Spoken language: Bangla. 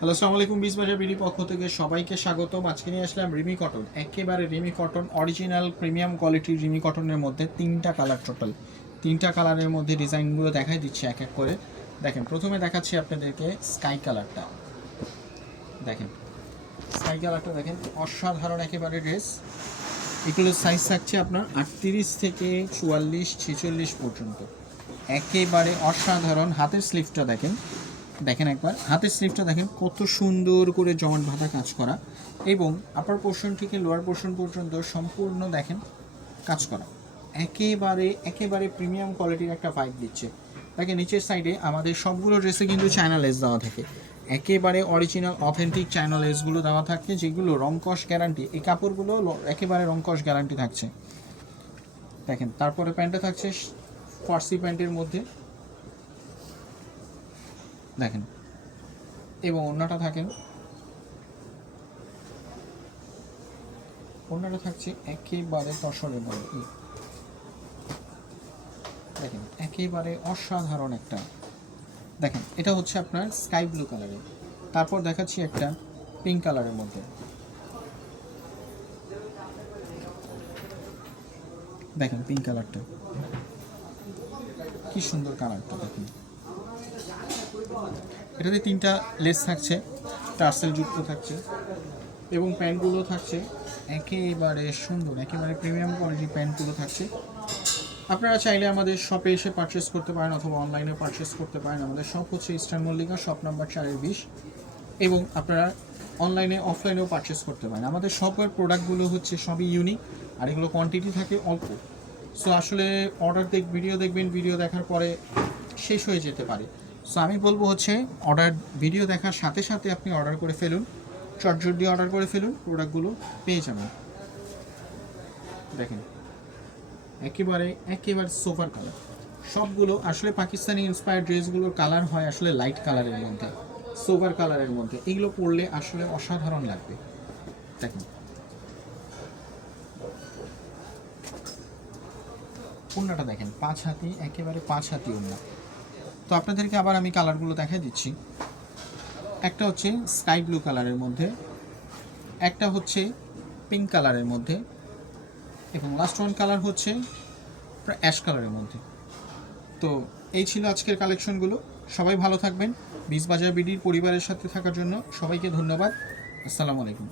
হ্যালো, আসসালামু আলাইকুম, বিশ বাজার বিডি পক্ষ থেকে সবাইকে স্বাগতম। আজকে নিয়ে আসলাম রিমি কটন। একেবারে রিমি কটন অরিজিনাল প্রিমিয়াম কোয়ালিটির রিমি কটনের মধ্যে তিনটা কালার টোটাল তিনটা কালারের মধ্যে ডিজাইনগুলো দেখাই দিচ্ছি এক এক করে। দেখেন, প্রথমে দেখাচ্ছি আপনাদেরকে স্কাই কালারটা দেখেন স্কাই কালারটা দেখেন, অসাধারণ একেবারে ড্রেস এগুলোর সাইজ থাকছে আপনার আটত্রিশ থেকে চুয়াল্লিশ, ছেচল্লিশ পর্যন্ত। একেবারে অসাধারণ। হাতের স্লিভটা দেখেন দেখেন একবার। হাতের স্লিভটা দেখেন কত সুন্দর করে জমাট বাঁধা কাজ করা এবং আপার পোর্শন থেকে লোয়ার পোর্শন পর্যন্ত সম্পূর্ণ দেখেন কাজ করা। একেবারে একেবারে প্রিমিয়াম কোয়ালিটির একটা পাইপ দিচ্ছে। দেখেন নিচের সাইডে আমাদের সবগুলো ড্রেসে কিন্তু চায়না লেস দেওয়া থাকে। একেবারে অরিজিনাল অথেন্টিক চায়না লেসগুলো দেওয়া থাকে যেগুলো রংকশ গ্যারান্টি এই কাপড়গুলো একেবারে রংকশ গ্যারান্টি থাকছে। দেখেন, তারপরে প্যান্টটা থাকছে ফার্সি প্যান্টের মধ্যে। দেখেন। এবং অন্যটা থাকেন। অন্যটা থাকছে একেবারে তসরের মধ্যে দেখেন, একেবারে অসাধারণ একটা। দেখেন, এটা হচ্ছে আপনার স্কাই ব্লু কালারের তারপর দেখাচ্ছি একটা পিঙ্ক কালারের মধ্যে। দেখেন, পিঙ্ক কালারটা। কি সুন্দর কালারটা, দেখেন। এটাতে তিনটা লেস থাকছে, টার্সেল যুক্ত থাকছে এবং প্যান্টগুলো থাকছে। একেবারে সুন্দর, একেবারে প্রিমিয়াম কোয়ালিটির প্যান্টগুলো থাকছে। আপনারা চাইলে আমাদের শপে এসে পারচেস করতে পারেন অথবা অনলাইনে পারচেস করতে পারেন। আমাদের শপ হচ্ছে ইস্টার্ন মল্লিকা শপ নাম্বার চারের বিশ। এবং আপনারা অনলাইনে অফলাইনেও পারচেস করতে পারেন। আমাদের শপের প্রোডাক্টগুলো হচ্ছে সবই ইউনিক আর এগুলো কোয়ান্টিটি থাকে অল্প। সো আসলে অর্ডার দেখ ভিডিও দেখবেন ভিডিও দেখার পরে শেষ হয়ে যেতে পারে। সো আমি বলব হচ্ছে অর্ডার ভিডিও দেখার সাথে সাথে আপনি অর্ডার করে ফেলুন। চটজট দিয়ে অর্ডার করে ফেলুন প্রোডাক্টগুলো পেয়ে যাবেন। দেখেন, একেবারে একেবারে সোফার কালার সবগুলো আসলে পাকিস্তানি ইন্সপায়ার ড্রেসগুলোর কালার হয় আসলে লাইট কালারের মধ্যে সোভার কালারের মধ্যে। এগুলো পরলে আসলে অসাধারণ লাগবে। দেখেন। ওড়নাটা দেখেন, পাঁচ হাতি, একেবারে পাঁচ হাতি ওড়না তো আপনাদেরকে আবার আমি কালারগুলো দেখাই দিচ্ছি। একটা হচ্ছে স্কাই ব্লু কালারের মধ্যে, একটা হচ্ছে পিঙ্ক কালারের মধ্যে এবং লাস্ট ওয়ান কালার হচ্ছে অ্যাশ কালারের মধ্যে। তো এই ছিল আজকের কালেকশনগুলো সবাই ভালো থাকবেন। বিশ বাজার বিডির পরিবারের সাথে থাকার জন্য সবাইকে ধন্যবাদ। আসসালামু আলাইকুম।